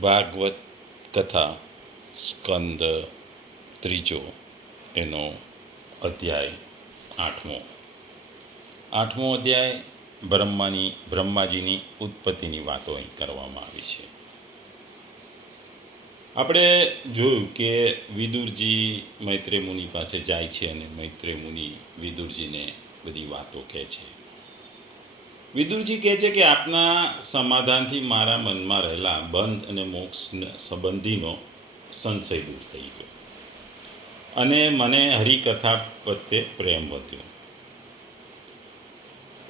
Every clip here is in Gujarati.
ભાગવત કથા સ્કંદ ત્રીજો એનો અધ્યાય આઠમો. આઠમો અધ્યાય બ્રહ્માની, બ્રહ્માજીની ઉત્પત્તિની વાતો અહીં કરવામાં આવી છે. આપણે જોયું કે વિદુરજી મૈત્રે મુનિ પાસે જાય છે અને મૈત્રે મુનિ વિદુરજીને બધી વાતો કહે છે. વિદુરજી કહે છે કે આપના સમાધાનથી મારા મનમાં રહેલા બંધ અને મોક્ષ સંબંધીનો સંશય દૂર થઈ ગયો. અને મને હરિકથા પ્રત્યે પ્રેમ વધ્યો.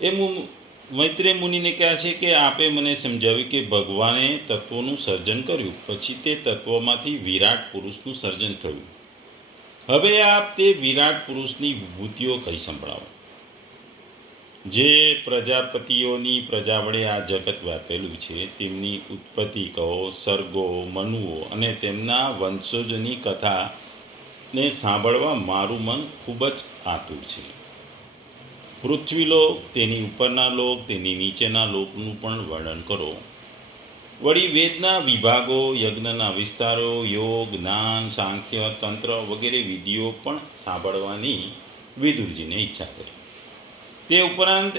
એ મુ મૈત્રેય મુનિને કહે છે કે આપે મને સમજાવ્યું કે ભગવાને તત્વોનું સર્જન કર્યું, પછી તે તત્વોમાંથી વિરાટ પુરુષનું સર્જન થયું. હવે આપ તે વિરાટ પુરુષની વિભૂતિઓ કહી સંભળાવો. જે પ્રજાપતિઓની પ્રજા વડે આ જગત વ્યાપેલું છે, તેમની ઉત્પત્તિ કહો, સર્ગો, મનુઓ અને તેમના વંશજોની કથાને સાંભળવા મારું મન ખૂબ જ આતુર છે. પૃથ્વીલોક તેની ઉપરના લોક, તેની નીચેના લોકનું પણ વર્ણન કરો. વળી વેદના વિભાગો, યજ્ઞના વિસ્તારો, યોગ, જ્ઞાન, સાંખ્ય, તંત્ર વગેરે વિધિઓ પણ સાંભળવાની વિદુરજીને ઈચ્છા થઈ તે ઉપરાંત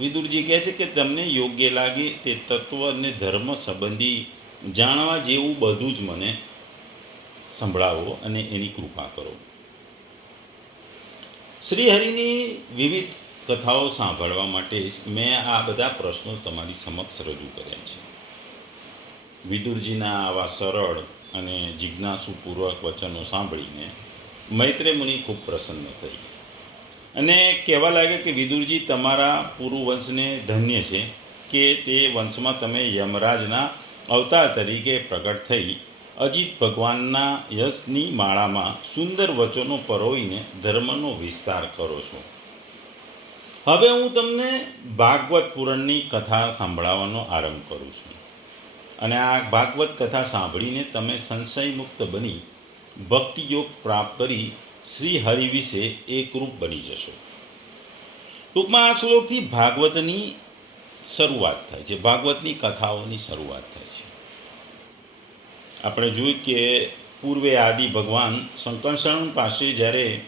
વિદુરજી કહે છે કે તમને યોગ્ય લાગે તે તત્વ અને ધર્મ સંબંધી જાણવા જેવું બધું જ મને સંભળાવો અને એની કૃપા કરો. શ્રી હરિની વિવિધ કથાઓ સાંભળવા માટે મેં આ બધા પ્રશ્નો તમારી સમક્ષ રજૂ કર્યા છે. વિદુરજીના આવા સરળ અને જિજ્ઞાસુપૂર્વક વચનો સાંભળીને મૈત્રે મુનિ ખૂબ પ્રસન્ન થઈ અને કહેવા લાગે કે વિદુરજી, તમારા પૂર્વવંશને ધન્ય છે કે તે વંશમાં તમે યમરાજના અવતાર તરીકે પ્રગટ થઈ અજીત ભગવાનના યશની માળામાં સુંદર વચનો પરોવીને ધર્મનો વિસ્તાર કરો છો. હવે હું તમને ભાગવત પુરાણની કથા સાંભળવાનો આરંભ કરું છું. અને આ ભાગવત કથા સાંભળીને તમે સંશયમુક્ત બની ભક્તિયોગ પ્રાપ્ત કરી શ્રી હરિ વિશે એકરૂપ બની જશો. ટૂંકમાં આ શ્લોકથી ભાગવતની શરૂઆત થાય છે. ભાગવતની કથાઓની શરૂઆત થાય છે. આપણે જોયું કે પૂર્વે આદિ ભગવાન શંકરશરણ પાસે જ્યારે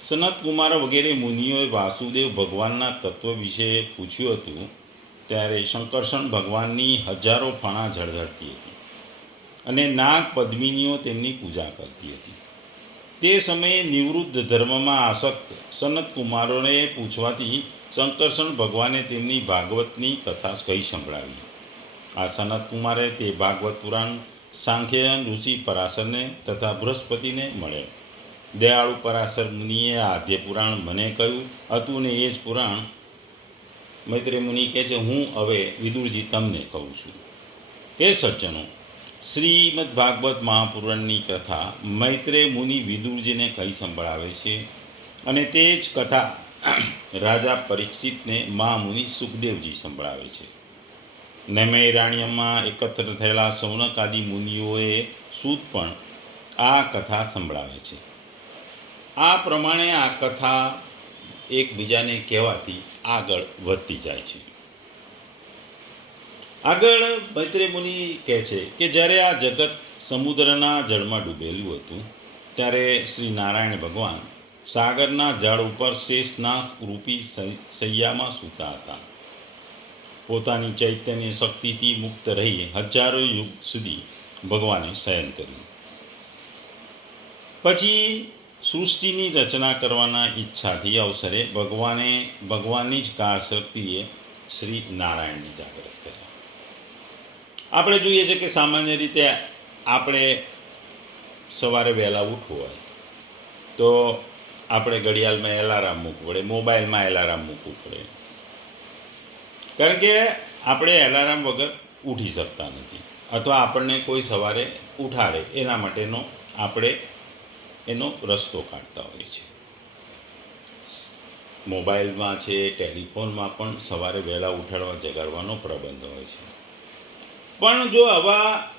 સનત કુમાર વગેરે મુનિઓએ વાસુદેવ ભગવાનના તત્વ વિશે પૂછ્યું હતું, ત્યારે શંકરષણ ભગવાનની હજારો ફણા ઝળઝળતી હતી અને નાગ પદ્મિનીઓ તેમની પૂજા કરતી હતી. તે સમયે નિવૃત્ત ધર્મમાં આસક્ત સનત કુમારોને પૂછવાથી શંકરષણ ભગવાને તેમની ભાગવતની કથા કહી સંભળાવી. આ સનત કુમારે તે ભાગવત પુરાણ સાંખ્યયન ઋષિ પરાશરને તથા બૃહસ્પતિને મળે. દયાળુ પરાશર મુનિએ આદ્ય પુરાણ મને કહ્યું. હતું ને એ જ પુરાણ મૈત્રી મુનિ કહે છે, હું હવે વિદુરજી તમને કહું છું. કે સજ્જનો શ્રીમદ ભાગવત મહાપુરાણની કથા મૈત્રે મુનિ વિદુરજીને કહી સંભળાવે છે અને તે જ કથા રાજા પરીક્ષિતને મહામુનિ સુખદેવજી સંભળાવે છે. નૈમૈરાણ્યમાં એકત્ર થયેલા સૌનક આદિ મુનિઓએ સૂત પણ આ કથા સંભળાવે છે. આ પ્રમાણે આ કથા એકબીજાને કહેવાથી આગળ વધતી જાય છે. આગળ મૈત્રે મુનિ કહે છે કે જ્યારે આ જગત સમુદ્રના જળમાં ડૂબેલું હતું, ત્યારે શ્રી નારાયણ ભગવાન સાગરના જળ ઉપર શેષનાથ રૂપી સૈયામાં સૂતા હતા. પોતાની ચૈતન્ય શક્તિથી મુક્ત રહી હજારો યુગ સુધી ભગવાને શયન કર્યું. પછી સૃષ્ટિની રચના કરવાના ઈચ્છાથી અવસરે ભગવાને ભગવાનની જ કાળ શક્તિએ શ્રી નારાયણની જાગૃત કર્યા. આપણે જોઈએ છીએ કે સામાન્ય રીતે આપણે સવારે વહેલા ઉઠવું હોય તો આપણે ઘડિયાળમાં એલાર્મ મૂકવું પડે, મોબાઈલમાં એલાર્મ મૂકવું પડે. કારણ કે આપણે એલાર્મ વગર ઉઠી શકતા નથી અથવા આપણને કોઈ સવારે ઉઠાડે, એના માટેનો આપણે એનો રસ્તો કાઢતા હોઈએ છીએ. મોબાઈલમાં છે, ટેલિફોનમાં પણ સવારે વહેલા ઉઠાડવા જગાડવાનો પ્રબંધ હોય છે. પણ જો આવા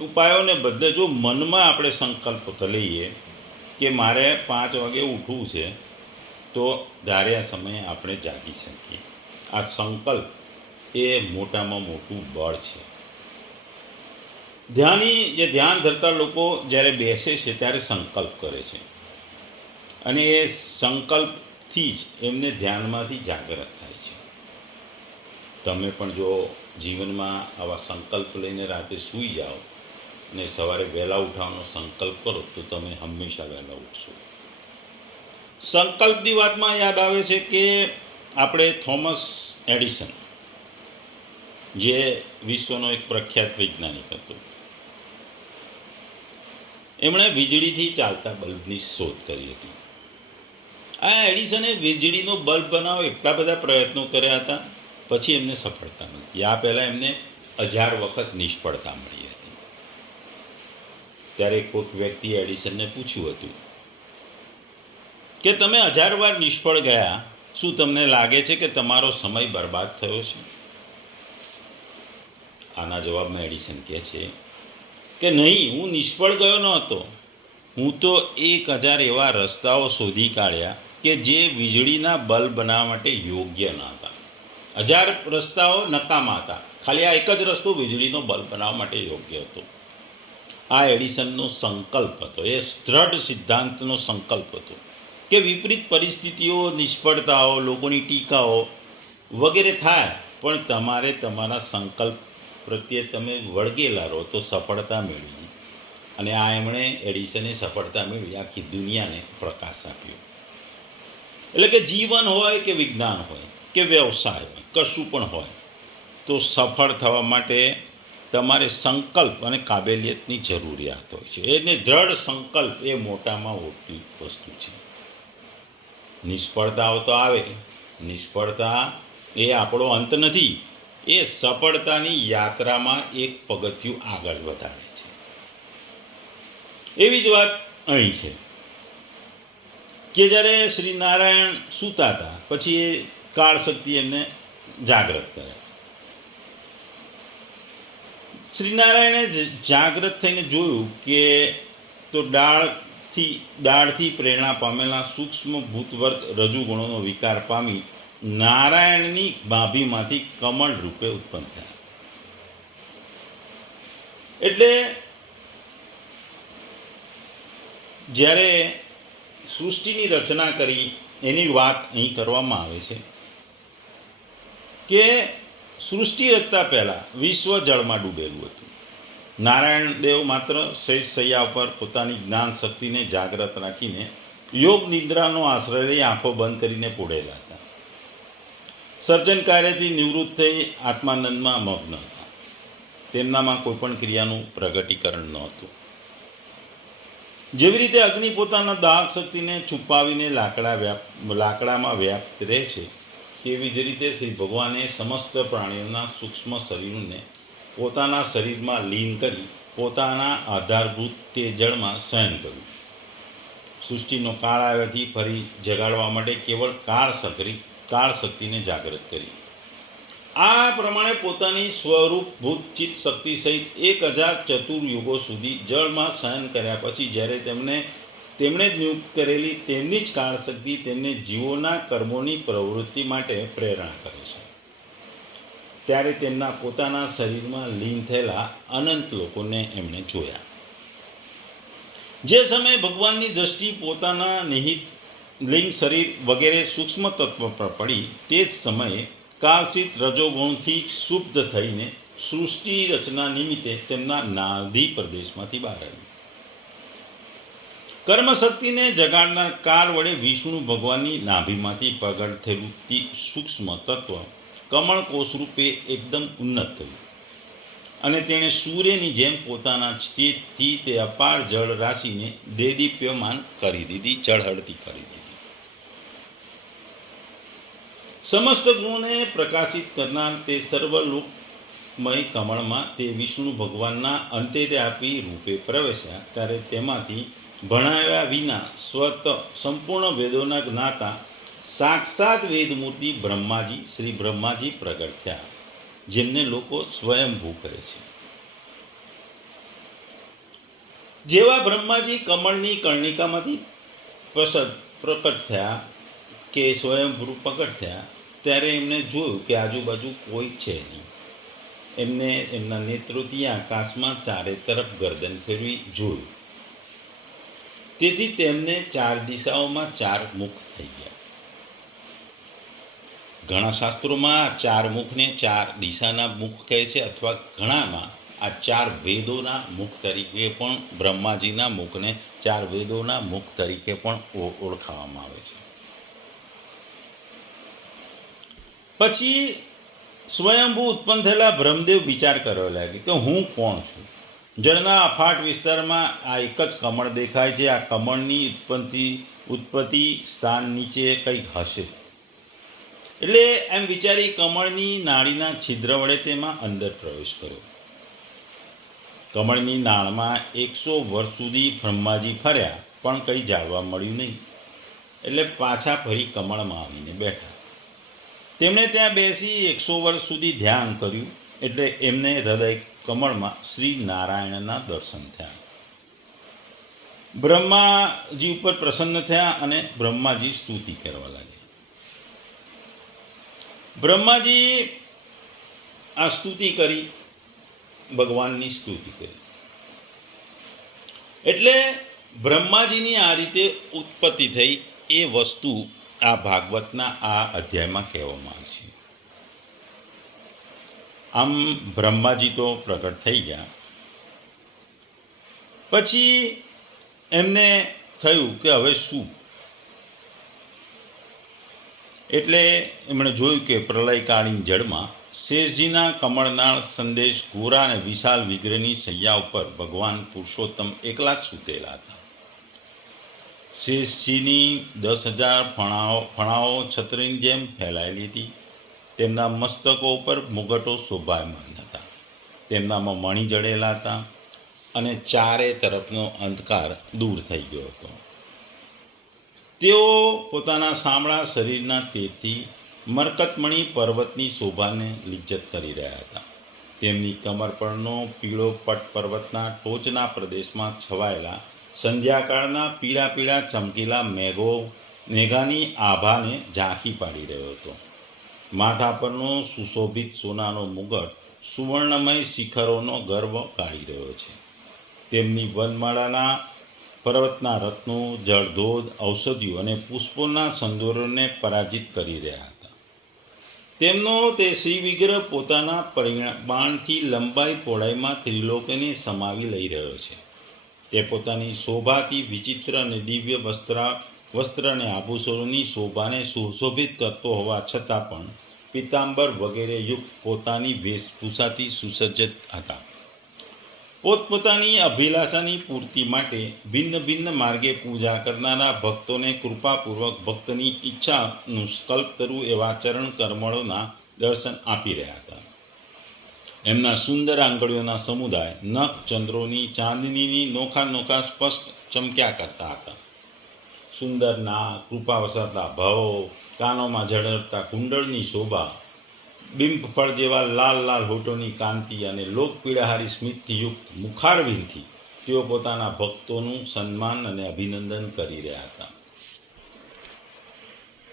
ઉપાયોને બદલે જો મનમાં આપણે સંકલ્પ લઈએ કે મારે પાંચ વાગે ઉઠવું છે, તો ધાર્યા સમયે આપણે જાગી શકીએ. આ સંકલ્પ એ મોટામાં મોટું બળ છે. ધ્યાની, જે ધ્યાન ધરતા લોકો જ્યારે બેસે છે ત્યારે સંકલ્પ કરે છે. અને એ સંકલ્પથી જ એમને ધ્યાનમાંથી જાગૃત થાય છે. તમે પણ જો જીવનમાં આવા સંકલ્પ લઈને રાતે સૂઈ જાઓ ને સવારે વહેલા ઉઠવાનો સંકલ્પ કરો, તો તમે હંમેશા વહેલા ઉઠશો. સંકલ્પની વાતમાં યાદ આવે છે કે આપણે થોમસ એડિસન, જે વિશ્વનો એક પ્રખ્યાત વૈજ્ઞાનિક હતો, એમણે વીજળીથી ચાલતા બલ્બની શોધ કરી હતી. આ એડિસને વીજળીનો બલ્બ બનાવવા એટલા બધા પ્રયત્નો કર્યા હતા પછી એમને સફળતા મળી. આ પહેલાં એમને હજાર વખત નિષ્ફળતા મળી હતી. ત્યારે કોઈક વ્યક્તિએ એડિસનને પૂછ્યું હતું કે તમે હજાર વાર નિષ્ફળ ગયા, શું તમને લાગે છે કે તમારો સમય બરબાદ થયો છે? આના જવાબમાં એડિસન કહે છે કે નહીં, હું નિષ્ફળ ગયો ન હતો. હું તો એક હજાર એવા રસ્તાઓ શોધી કાઢ્યા કે જે વીજળીના બલ્બ બનાવવા માટે યોગ્ય ન હતા. હજાર રસ્તાઓ નકામા હતા. ખાલી આ એક જ રસ્તો વીજળીનો બલ્બ બનાવવા માટે યોગ્ય હતો. આ એડિસનનો સંકલ્પ હતો. એ દ્રઢ સિદ્ધાંતનો સંકલ્પ હતો કે વિપરીત પરિસ્થિતિઓ, નિષ્ફળતાઓ, લોકોની ટીકાઓ વગેરે થાય, પણ તમારે તમારા સંકલ્પ પ્રત્યે તમે વળગેલા રહો તો સફળતા મેળવી. અને આ એમણે એડિસને સફળતા મેળવી, આખી દુનિયાને પ્રકાશ આપ્યો. એટલે કે જીવન હોય કે વિજ્ઞાન હોય કે વ્યવસાય હોય કશું પણ હોય, તો સફળ થવા માટે તમારે સંકલ્પ અને કાબેલિયતની જરૂરિયાત હોય છે. એને દ્રઢ સંકલ્પ એ મોટામાં મોટી વસ્તુ છે. નિષ્ફળતાઓ તો આવે, નિષ્ફળતા એ આપણો અંત નથી, એ સફળતાની યાત્રામાં એક પગથિયું આગળ વધારે છે. એવી જ વાત અહીં છે કે જ્યારે શ્રી નારાયણ સૂતા હતા, પછી એ કાળ શક્તિ એમને જાગૃત કરે. શ્રી નારાયણે જ- જાગૃત થઈને જોયું કે તો ડાળથી ડાળથી પ્રેરણા પામેલા સૂક્ષ્મ ભૂતવર્ગ રજુગુણોનો વિકાર પામી નારાયણની ભાભીમાંથી કમળ રૂપે ઉત્પન્ન થયા. એટલે જ્યારે સૃષ્ટિની રચના કરી, એની વાત અહીં કરવામાં આવે છે કે સૃષ્ટિ રચતા પહેલાં વિશ્વ જળમાં ડૂબેલું હતું. નારાયણ દેવ માત્ર શેષ સૈયા ઉપર પોતાની જ્ઞાન શક્તિને જાગ્રત રાખીને યોગ નિદ્રાનો આશ્રય લઈ આંખો બંધ કરીને પોડેલા હતા. સર્જન કાર્યથી નિવૃત્ત થઈ આત્માનંદમાં મગ્ન હતા. તેમનામાં કોઈ પણ ક્રિયાનું પ્રગટીકરણ નહોતું. જેવી રીતે અગ્નિ પોતાના દાહક શક્તિને છુપાવીને લાકડા વ્યાપ, લાકડામાં વ્યાપ્ત રહે છે તેવી જ રીતે શ્રી ભગવાને સમસ્ત પ્રાણીઓના સૂક્ષ્મ શરીરને પોતાના શરીરમાં લીન કરી, પોતાના આધારભૂત તે જળમાં શયન કર્યું. સૃષ્ટિનો કાળ આવ્યાથી ફરી જગાડવા માટે કેવળ કાળ સક્રી, કાળ શક્તિને જાગૃત કરી. આ પ્રમાણે પોતાની સ્વરૂપભૂત ચિત્ત, શક્તિ સહિત એક હજાર ચતુર્યુગો સુધી જળમાં શયન કર્યા પછી જ્યારે તેમને તેમણે જ નિયુક્ત કરેલી તેમની જ કાળશક્તિ તેમને જીવોના કર્મોની પ્રવૃત્તિ માટે પ્રેરણા કરે છે. ત્યારે તેમના પોતાના શરીરમાં લીન થયેલા અનંત લોકોને એમણે જોયા. જે સમયે ભગવાનની દ્રષ્ટિ પોતાના નિહિત લિંગ શરીર વગેરે સૂક્ષ્મ તત્વ પર પડી, તે જ સમયે કાલસિત રજોગુણથી શુદ્ધ થઈને સૃષ્ટિ રચના નિમિત્તે તેમના નાદી પ્રદેશમાંથી બહાર આવ્યું. કર્મશક્તિને જગાડનાર કાળ વડે વિષ્ણુ ભગવાનની નાભીમાંથી પ્રગટ થયેલું તે સૂક્ષ્મ તત્વ કમળ કોષ રૂપે એકદમ ઉન્નત થયું. અને તેણે સૂર્યની જેમ પોતાના સ્થિતથી તે અપાર જળ રાશિને દેદીપ્યમાન કરી દીધી ચળહળતી કરી દીધી. સમસ્ત ગુણોને પ્રકાશિત કરનાર તે સર્વલોકમય કમળમાં તે વિષ્ણુ ભગવાનના અંતે આપી રૂપે પ્રવેશ્યા, ત્યારે તેમાંથી ભણાવ્યા વિના સ્વત સંપૂર્ણ વેદોના જ્ઞાતા સાક્ષાત વેદમૂર્તિ બ્રહ્માજી, શ્રી બ્રહ્માજી પ્રગટ થયા, જેમને લોકો સ્વયંભૂ કહે છે. જેવા બ્રહ્માજી કમળની કર્ણિકામાંથી પ્રસદ પ્રકટ થયા કે સ્વયંભૂ પ્રકટ થયા, ત્યારે એમને જોયું કે આજુબાજુ કોઈ છે નહીં. એમને એમના નેતૃત્વે આકાશમાં ચારે તરફ ગરદન ફેરવી જોયું. તેથી તેમને ચાર દિશાઓમાં ચાર મુખ થઈ ગયા. ઘણા શાસ્ત્રોમાં આ ચાર મુખને ચાર દિશાના મુખ કહે છે અથવા ઘણામાં આ ચાર વેદોના મુખ તરીકે પણ બ્રહ્માજીના મુખને ચાર વેદોના મુખ તરીકે પણ ઓળખાવામાં આવે છે. પછી સ્વયંભૂ ઉત્પન્ન થયેલા બ્રહ્મદેવ વિચાર કરવા લાગે કે હું કોણ છું? જળના અફાટ વિસ્તારમાં આ એક જ કમળ દેખાય છે. આ કમળની ઉત્પત્તિ ઉત્પત્તિ સ્થાન નીચે કંઈક હશે. એટલે એમ વિચારી કમળની નાળીના છિદ્ર વડે તેમાં અંદર પ્રવેશ કર્યો. કમળની નાળમાં એકસો વર્ષ સુધી બ્રહ્માજી ફર્યા, પણ કંઈ જાળવા મળ્યું નહીં. એટલે પાછા ફરી કમળમાં આવીને બેઠા. તેમણે ત્યાં બેસી એકસો વર્ષ સુધી ધ્યાન કર્યું, એટલે એમને હૃદય કમળમાં શ્રી નારાયણના દર્શન થયા. બ્રહ્માજી ઉપર પ્રસન્ન થયા અને બ્રહ્માજી સ્તુતિ કરવા લાગ્યા. બ્રહ્માજી આ સ્તુતિ કરી, ભગવાનની સ્તુતિ કરી. એટલે બ્રહ્માજીની આ રીતે ઉત્પત્તિ થઈ એ વસ્તુ આ ભાગવતના આ અધ્યાયમાં કહેવામાં આવી છે. આમ બ્રહ્માજી તો પ્રગટ થઈ ગયા. પછી એમને થયું કે હવે શું? એટલે એમણે જોયું કે પ્રલયકાળીન જળમાં શેષજીના કમળનાળ સંદેશ ગોરા અને વિશાલ વિગ્રહની સૈયા ઉપર ભગવાન પુરુષોત્તમ એકલા જ સૂતેલા હતા. શેષજીની દસ હજાર ફણાઓ ફણાઓ છત્રીની જેમ ફેલાયેલી હતી. તેમના મસ્તકો ઉપર મુગટો શોભાયમાન હતા. તેમનામાં મણી જડેલા હતા અને ચારે તરફનો અંધકાર દૂર થઈ ગયો હતો. તેઓ પોતાના સાંભળા શરીરના તેજથી મરકતમણી પર્વતની શોભાને લિજ્જત કરી રહ્યા હતા. તેમની કમર પરનો પીળો પટ પર્વતના ટોચના પ્રદેશમાં છવાયેલા સંધ્યાકાળના પીળા પીળા ચમકીલા મેઘો, મેઘાની આભાને ઝાંખી પાડી રહ્યો હતો. માથા પરનો સુશોભિત સોનાનો મુગટ સુવર્ણમય શિખરોનો ગર્વ કાઢી રહ્યો છે. તેમની વનમાળાના પર્વતના રત્નો, જળધોધ, ઔષધિઓ અને પુષ્પોના સંદોરોને પરાજિત કરી રહ્યા હતા. તેમનો તે શ્રી વિગ્રહ પોતાના પરિણા બાણથી લંબાઈ પહોળાઈમાં ત્રિલોકને સમાવી લઈ રહ્યો છે. તે પોતાની શોભાથી વિચિત્ર અને દિવ્ય વસ્ત્ર વસ્ત્ર અને આભૂષણોની શોભાને સુશોભિત કરતો હોવા છતાં પણ પિતાંબર વગેરે યુક્ત પોતાની વેશભૂષાથી સુસજ્જ હતા. પોતપોતાની અભિલાષાની પૂર્તિ માટે ભિન્ન ભિન્ન માર્ગે પૂજા કરનારા ભક્તોને કૃપાપૂર્વક ભક્તની ઈચ્છાનું સ્કલ્પ કરવું એવા ચરણ કર્મળોના દર્શન આપી રહ્યા હતા. એમના સુંદર આંગળીઓના સમુદાય નખ, ચંદ્રોની, ચાંદનીની નોખા નોખા સ્પષ્ટ ચમક્યા કરતા હતા. સુંદર ના કૃપા ભાવો કાનોમાં ઝળહળતા કુંડળની શોભા, બિંબ ફળ જેવા લાલ લાલ હોઠોની કાંતિ અને લોકપીડાહારી સ્મિતથી યુક્ત મુખારવિંદથી તેઓ પોતાના ભક્તોનું સન્માન અને અભિનંદન કરી રહ્યા હતા.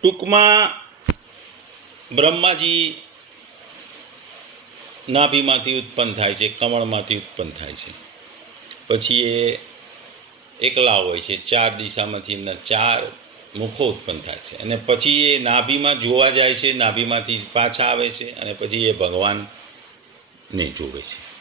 ટૂંકમાં બ્રહ્માજી નાભીમાંથી ઉત્પન્ન થાય છે, કમળમાંથી ઉત્પન્ન થાય છે. પછી એ એકલા હોય છે, ચાર દિશામાંથી એમના ચાર મુખો ઉત્પન્ન થાય છે. અને પછી એ નાભીમાં જોવા જાય છે, નાભીમાંથી પાછા આવે છે અને પછી એ ભગવાનને જોવે છે.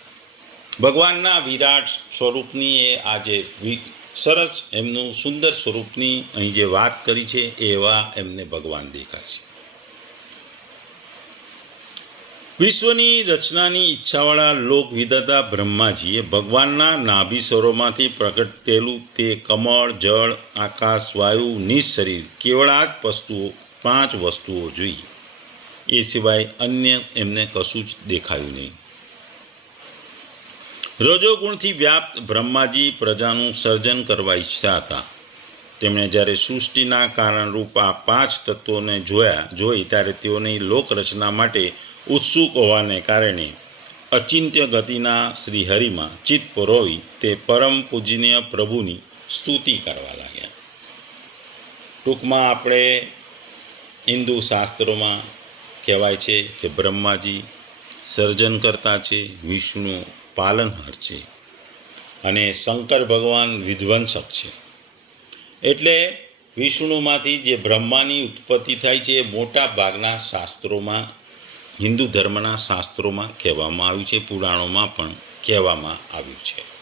ભગવાનના વિરાટ સ્વરૂપની એ આ જે વિ- સરસ એમનું સુંદર સ્વરૂપની અહીં જે વાત કરી છે, એવા એમને ભગવાન દેખાય છે. વિશ્વની રચનાની ઈચ્છાવાળા લોક બ્રહ્માજીએ ભગવાનના નાભિસ્વરોમાંથી પ્રગટેલું તે કમળ, જળ, આકાશ, વાયુ નિઃશરીર કેવળ આ જ વસ્તુઓ, પાંચ વસ્તુઓ જોઈએ એ સિવાય અન્ય એમને કશું જ દેખાયું નહીં. રજોગુણથી વ્યાપ્ત બ્રહ્માજી પ્રજાનું સર્જન કરવા ઈચ્છતા હતા. તેમણે જ્યારે સૃષ્ટિના કારણરૂપ આ પાંચ તત્વોને જોયા, જોઈ, ત્યારે તેઓની લોકરચના માટે ઉત્સુક હોવાને કારણે અચિંત્ય ગતિના શ્રીહરિમાં ચિત્ત પરોવી તે પરમ પૂજનીય પ્રભુની સ્તુતિ કરવા લાગ્યા. ટૂંકમાં આપણે હિન્દુ શાસ્ત્રોમાં કહેવાય છે કે બ્રહ્માજી સર્જનકર્તા છે, વિષ્ણુ પાલનહાર છે અને શંકર ભગવાન વિધ્વંસક છે. એટલે વિષ્ણુમાંથી જે બ્રહ્માની ઉત્પત્તિ થાય છે મોટા ભાગના શાસ્ત્રોમાં હિન્દુ ધર્મના શાસ્ત્રોમાં કહેવામાં આવ્યું છે પુરાણોમાં પણ કહેવામાં આવ્યું છે.